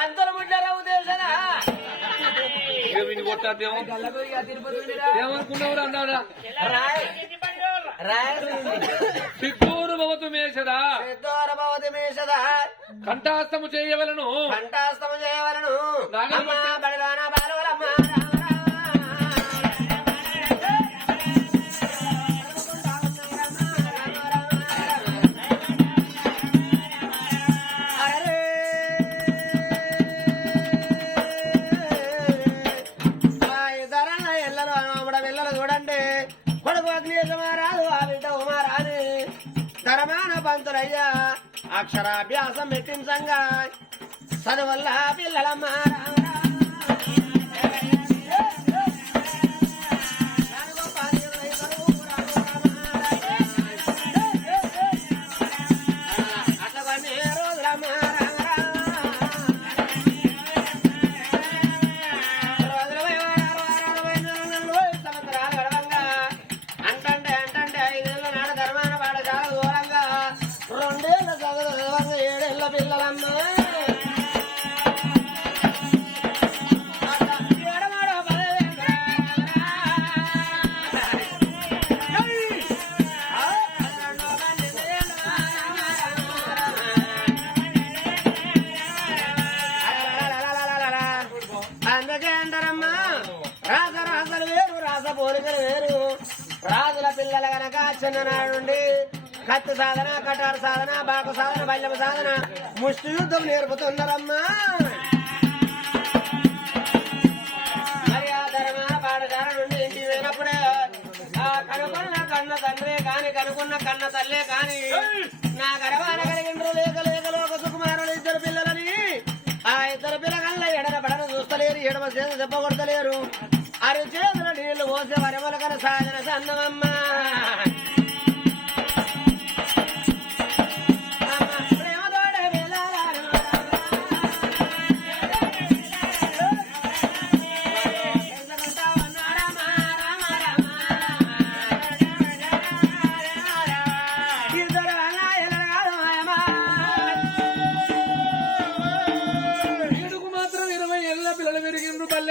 అంతల ముడ్డారావు తెలుసా విని కొట్టాదేమో ఏమనుకున్నావు అన్నాడా సిద్ధూరు భవతు మేషదా కంఠాస్తము చేయవలను పంతులయ్యా అక్షరాభ్యాసం పెట్టించంగా చదువల్ల పిల్లలమ్మా రాజుల పిల్లల గనక చిన్ననాడు నుండి కత్తి సాధన కటారు సాధన బాకు సాధన బల్యం సాధన ముష్టి యుద్ధం నేర్పుతున్నారమ్మా. మరి ఆ ధర్మాన పాఠశాల నుండి ఇంటికి పోయినప్పుడే ఆ కనుకున్న కన్న తండ్రే కాని కనుకున్న కన్న తల్లే కాని నా గర్వాన కలిగిండ్రు లేక లేక లోక సుకుమారులు ఇద్దరు పిల్లలని ఆ ఇద్దరు పిల్లగల్ల ఎడన పడన చూస్తలేరు ఎడమ చేత దెబ్బ కొడతలేరు అరి చేతుల నీళ్లు పోసే వరమలకన సాధన సన్నమమ్మ.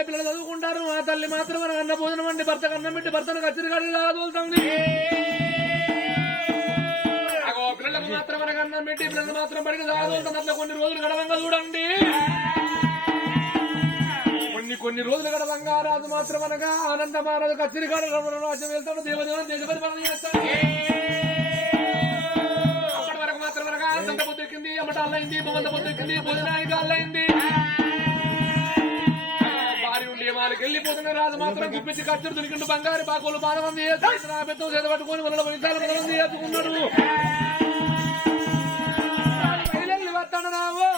పిల్లలు చదువుకుంటారు ఆ తల్లి మాత్రం మనకు అన్న భోజనం అండి భర్తకు అన్నం పెట్టి భర్తను కచ్చిరిగాడి తోలుతుంది. పిల్లలకు మాత్రం మనకు అన్నం పెట్టి పిల్లలు మాత్రం పడికి తోలుతుంది. అట్లా కొన్ని రోజులు గడవంగా చూడండి. కొన్ని రోజులు గడవంగా రాజు మాత్రం అనగా ఆనంద మహారాజు కచ్చిరిగాడు రాజ్యం వెళ్తాడు దేవదేవుని దేశ పరిపాలన చేస్తాడు. అప్పటి వరకు మాత్రం అనగా సంత పొద్దెక్కింది అమ్మట అల్లయింది బొమ్మంత పొద్దెక్కింది భోజనానికి అల్లయింది. వెళ్ళిపోతున్న రాజు మాత్రం గుప్పించి ఖర్చులు దొరికిండు బంగారు బాకోలు బాధమంది పెద్ద చేత పట్టుకొని మనలో విశాల మనమంది ఎత్తుకున్నాడు. బయలు వస్తాడు రావో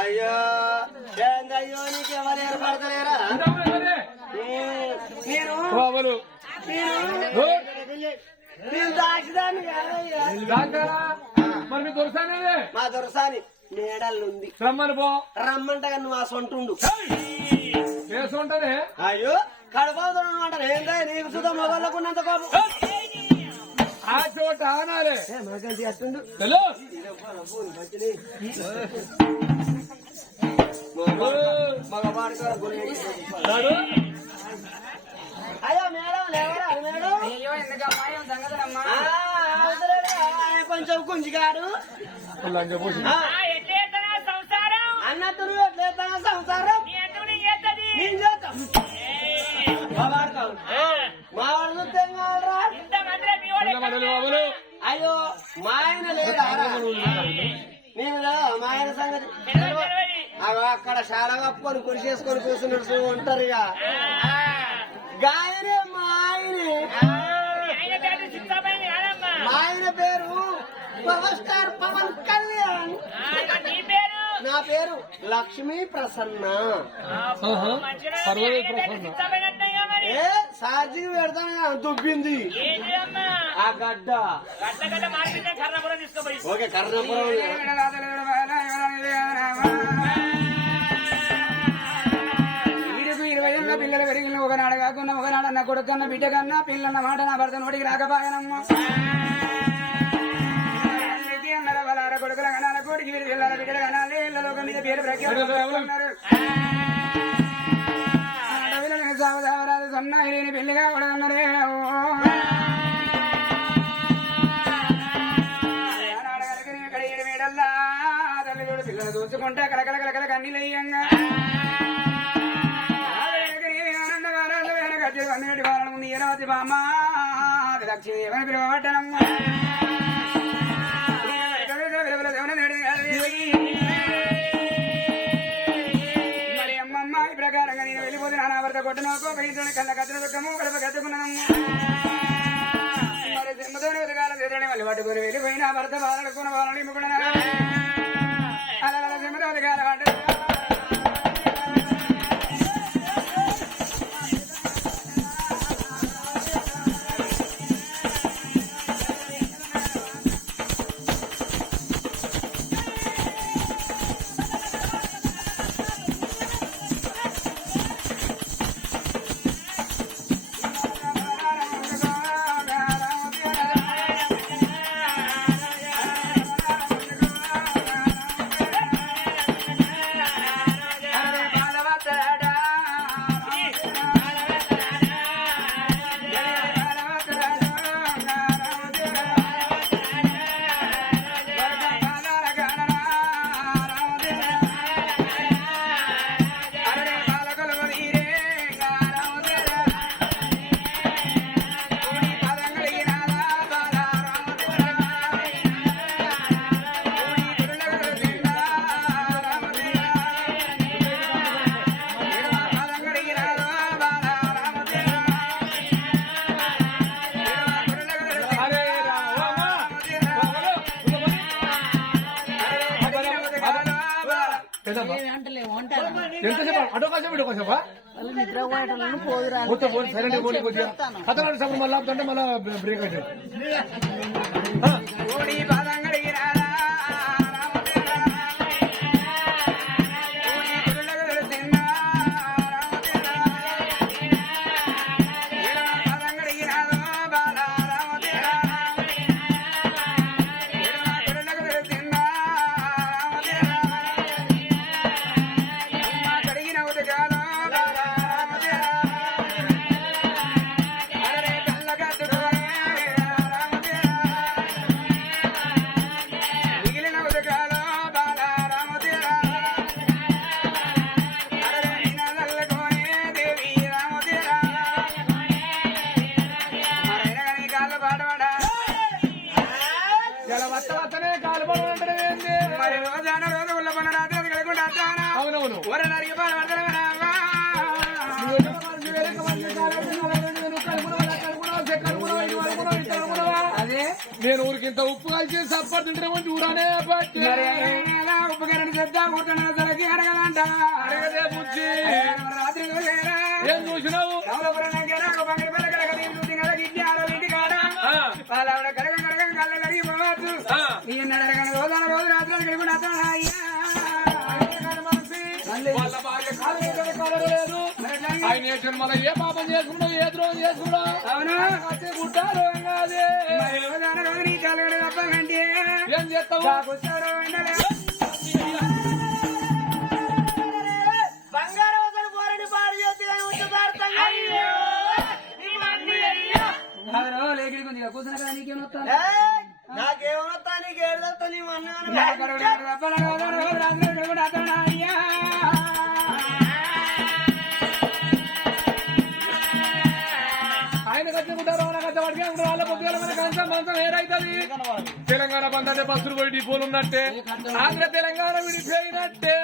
అయ్యో ఏందయ్యో నీకు ఎవరు ఏర్పడతలేరా నేను బాబులు నేను దాచిదాన్ని కాదయ్యా. దాంటారా మరి మీ దొరసానే మా దొరసాని మేడల్లుంది రమ్మని పో రమ్మంటగా నువ్వు ఆ సొంటుండు. వేసుకుంటానే అయ్యో కడపడుతున్నాను అంటారు. ఏంటో నీకు సుధా మొగళ్ళకున్నంత కోపం. ఆ చోట ఆనాలే మగంతి అట్టుండు. హలో మగవాడు అయ్యో మేడం లేవరా మేడం. ఆయన కొంచెం కుంజిగాడు అన్నట్టు ఎట్లేదా సంసారం నేను చేస్తాం. మా వాళ్ళు తెంగాలరా. బాబులు అయ్యో మా ఆయన లేదా నేను మా ఆయన సంగతి అక్కడ చాలా కప్పుకొని కొలిసేసుకొని కూర్చున్నట్టు ఉంటారుగా. గాయనే మా ఆయనే. మా ఆయన పేరు పవర్ స్టార్ పవన్ కళ్యాణ్. నా పేరు లక్ష్మీ ప్రసన్న. ఏ సాజీ పెడతాను దుబ్బింది ఆ గడ్డ. ఓకే కర్ణపురం. వీడికి 20 ఏళ్ళ పిల్లలు పెరిగిన ఒకనాడు కాకుండా ఒకనాడు అన్న కొడుకన్న బిడ్డ కన్నా పిల్లన్న మాట నా భర్త నోటికి రాకపోయానమ్మా. అన్నర బలార కొడుకుల కనాల కోడికి వీరి పిల్లల బిడ్డల కనాలి ఇళ్లలోకం మీద పేరు ప్రఖ్యాతున్నారు. ఆడపిల్లలకి సావదావరాలు సన్నాయి లేని పెళ్లిగా కూడదన్నారే. మేడల్లా తల్లిదోడు పిల్లలు చూసుకుంటే కలకల కలకల కన్నీలయ్యంగా ఆనందగారాలు గజ్జలు కన్నీటి బాలను నీరవతి బామ్మ లక్ష్మీదేవని పిలువబడ్డనమ్మ. మరి అమ్మమ్మ ఈ ప్రకారంగా నేను వెళ్ళిపోతున్నా. నా భర్త కొట్టనోకో పైన కళ్ళ కత్తిన దుఃఖము కడప కట్టుకున్నాము. మరి సింహతోని ఉదగాల చేతులని మళ్ళీ పట్టుకుని వెళ్ళిపోయిన భర్త బాలడుకున్న బాలని ఇమ్ముకున్నా. అలా సింహతో ఉదగాల పట్టు ఎంతసేపు అటోకాసేపు ఇటోకాసేపా మొత్తం పోనీ సైలెంట్ పోనీ కొద్దిగా అతను సభ మళ్ళీ ఆపుతుంటే మళ్ళా బ్రేక్ అయితే అవునవును అదే నేను ఊరికి ఇంత ఉప్పు కలిసి సప్పటి తింటే ఊరానే ఉప్పు కరెంట్ చెప్తా కూర్చున్నా సరికి అడగలంట అడగదే బుజ్జి రాత్రి ఏం చూసినావు ఎవరో ఆయన ఏ జన్మల ఏ పాపం చేసుకున్నా ఏ ద్రోహం చేసుకున్నా అవునా గుట్టారు కాదే నీ కలగడ తప్పకంటే ఏం చేస్తావు బంగారం ఒకరు పోరని పాడు చేతి లేకిడి కొంచెం కూర్చున్నా కదా నీకేమొస్తా నాకేమవుతా నీకేడుతా నీ మన్న ఆయన కట్టుకుంటారు కట్టబడికే ఉంటారు వాళ్ళ పొద్దుల మన కంచం మంచం ఏరైతుంది తెలంగాణ బంద్ అంటే బస్సులు పోయి డిపోలు ఉన్నట్టే ఆంధ్ర తెలంగాణ విడిపోయినట్టే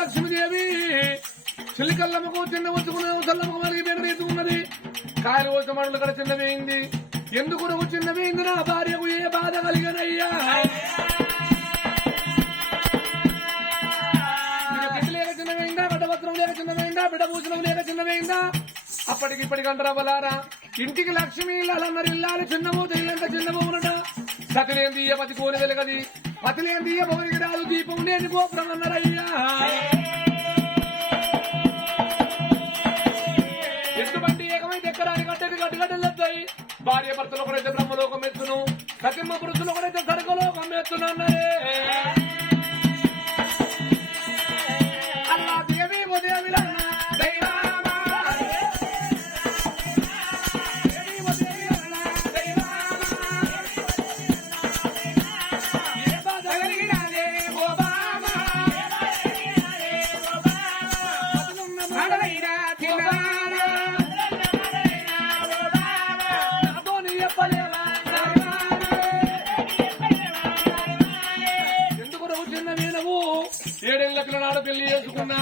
లక్ష్మీదేవి చిల్లికల్లమ్మకు చిన్న వచ్చుకున్న సల్లమ్మకు మరిగి బెనరీతున్నది కాయలు వచ్చి మడులు కూడా చిన్నవేయింది ఎందుకు నువ్వు చిన్నవేయింది నా భార్యకు ఏ బాధ కలిగనయ్యా లేక చిన్నవేయిందా బిడ్డ వస్త్రం లేక చిన్నవేయిందా బిడ్డ భూషణం లేక చిన్నవేయిందా అప్పటికిప్పటికంటారా బలారా ఇంటికి లక్ష్మి ఇల్లాలన్నారు ఇల్లాలి చిన్నమో తెలియంత చిన్నమోనట సతిలేంది పతి కోని వెలగది పతిలేంది భవనికి రాదు దీపం లేని గోపురం అన్నారయ్యా ఎటువంటి ఏకమైతే ఎక్కడానికి గడ్డకి గడ్డగడ్డలొస్తాయి భార్య భర్తలు ఒకడైతే బ్రహ్మలోకం ఎత్తును సతిమ్మ పురుషులు ఒకడైతే సర్గలోకం ఎత్తునన్నారే అల్లా దేవి ఉదయమిలా ఏడేళ్ళ నాడు పెళ్లి చేసుకున్నా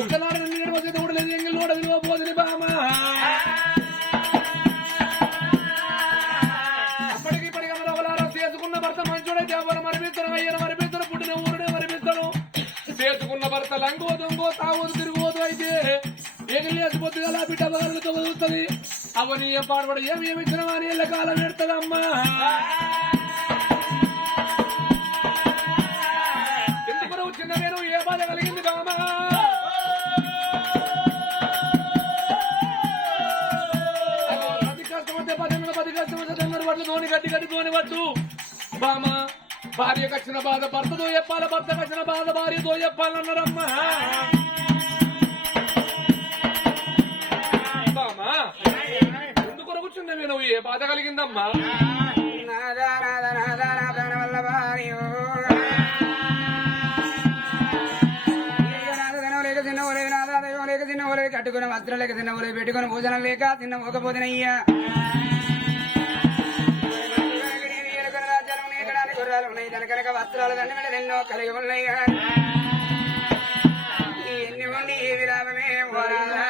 ఒక్కనాడు నేను వచ్చే తోడు లేదు ఎంగిల్ విలువ పోతుంది బామా అప్పటికిప్పటికి అమరవలారం చేసుకున్న భర్త మంచోడైతే ఎవరు మరిపిస్తారు అయ్యను మరిపిస్తారు పుట్టిన ఊరునే మరిపిస్తారు చేసుకున్న భర్త లంగో దొంగో తాగోదు తిరుగుబోదు అయితే ఎగిలి వేసిపోతుంది అలా బిడ్డ బదులుతో వదులుతుంది అవని ఏం పాడుపడు ఏమి ఇచ్చినా అని ఇళ్ళ కాలం పెడతాదమ్మా చిన్న నేను ఏ బాధ కలిగింది బామా పది కష్టం వస్తే 10 కష్టం వస్తే 10 పట్టు తోని గడ్డి గడ్డి తోని పట్టు బామా భార్యకు వచ్చిన బాధ భర్తతో చెప్పాలి భర్తకు వచ్చిన బాధ భార్యతో చెప్పాలన్నారమ్మా బామా ఎందుకు కూర్చుందా నేను ఏ బాధ కలిగిందమ్మా కట్టుకున్న వస్త్రం లేక తిన్న ఊరే పెట్టుకుని భోజనం లేక తిన్న ఒక భోజనయ్యా గుర్రాలు ఉన్నాయి దాని కనుక వస్త్రాలు దండ మీద ఎన్నో కలిగి ఉన్నాయి ఎన్ని ఉండి ఏ విలాపమే పోరాదా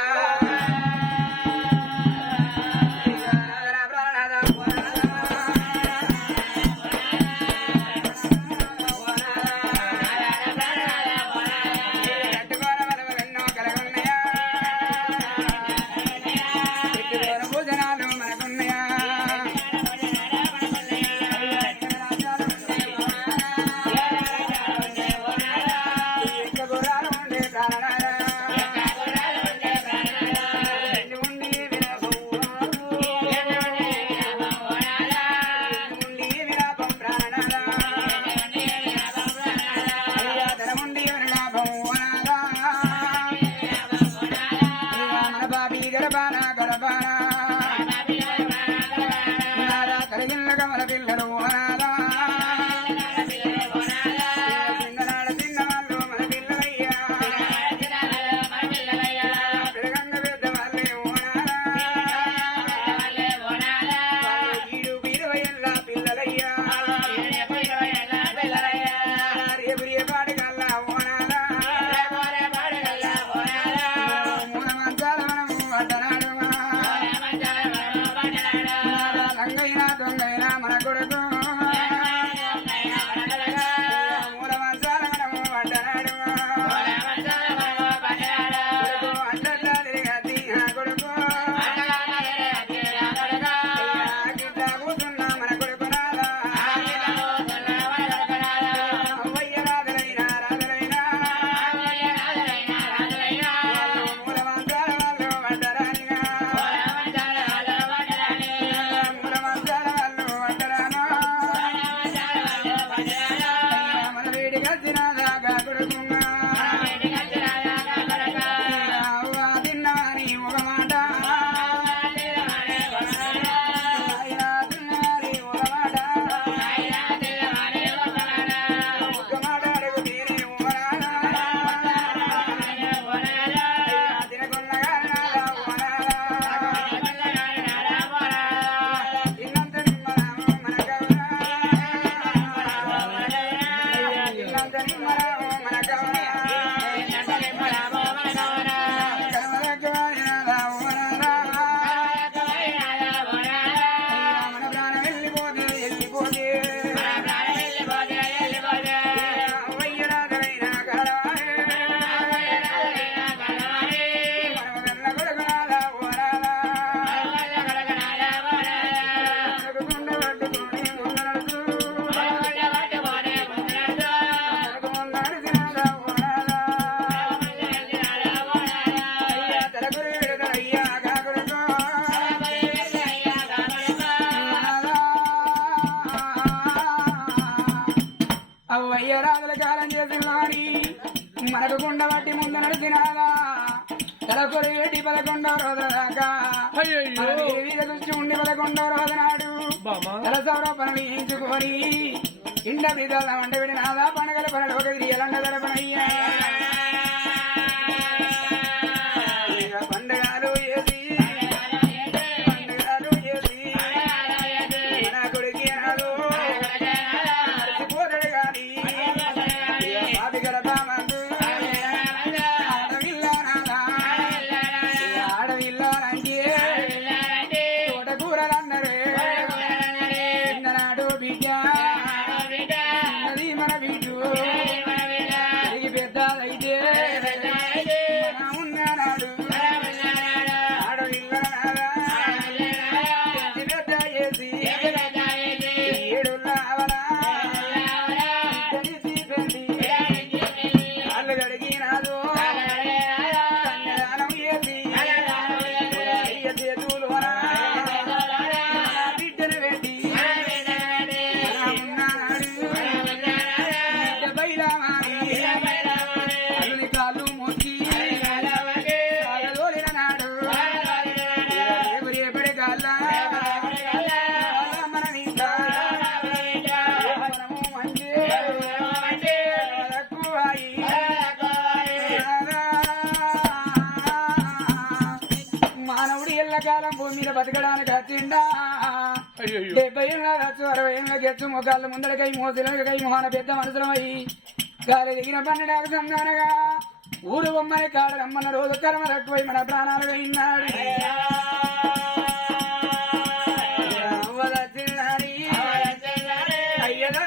వయ్యరాజుల కాలం చేసినాని మనకు గుండ బట్టి ముందు నడిచినాగా తలకొలు ఏటి 11వ రోజు దాకా మీద నుంచి ఉండి 11వ రోజు నాడు తల సౌరపణి ఎంచుకొని ఇండ విధాల వంట విడినాదా పండుగల పనులు ఒక తిరిగలండ జరపనయ్యా పండుగలు ఏది పండుగలు ఏది నా కొడుకు నాడు మర్చిపోతాడు గాని అది గడప మందు ఆడవిల్లానాదా ఆడవిల్లానంటే తోటకూరలన్నరే చిన్ననాడు బిడ్డ అది మన బిడ్డు తిరిగి పెద్దదైతే మన ఉన్నాడు ఆడవిల్లానాదా పెద్ద చేసి ఏడున్న అవలా తెలిసి పెళ్ళి అల్లు గడిగినాదు కన్యదానం చేసి అయ్య చేతులోన బిడ్డను పెట్టి ఉన్నాడు బిడ్డ బయలామారి అల్లుని కాళ్ళు మొక్కి కాళ్ళలోలిన నాడు రేపటి కాళ్ళ మన నిండా మనము మంచి తక్కువాయి మానవుడి ఎల్లకాలం భూమి మీద బతకడానికి వచ్చిండా 70 ఏళ్ళ రచ్చు 60 ఏళ్ళ గెచ్చు ముఖాళ్ళ ముందరకై మోసలకై మొహాన పెద్ద మనసులమై గాలి దిగిన పన్నెడాకు సంధానగా ఊరు బొమ్మని కాడ రమ్మన్న రోజు కర్మ తక్కువై మన ప్రాణాలు పోయినాడు అయ్యదా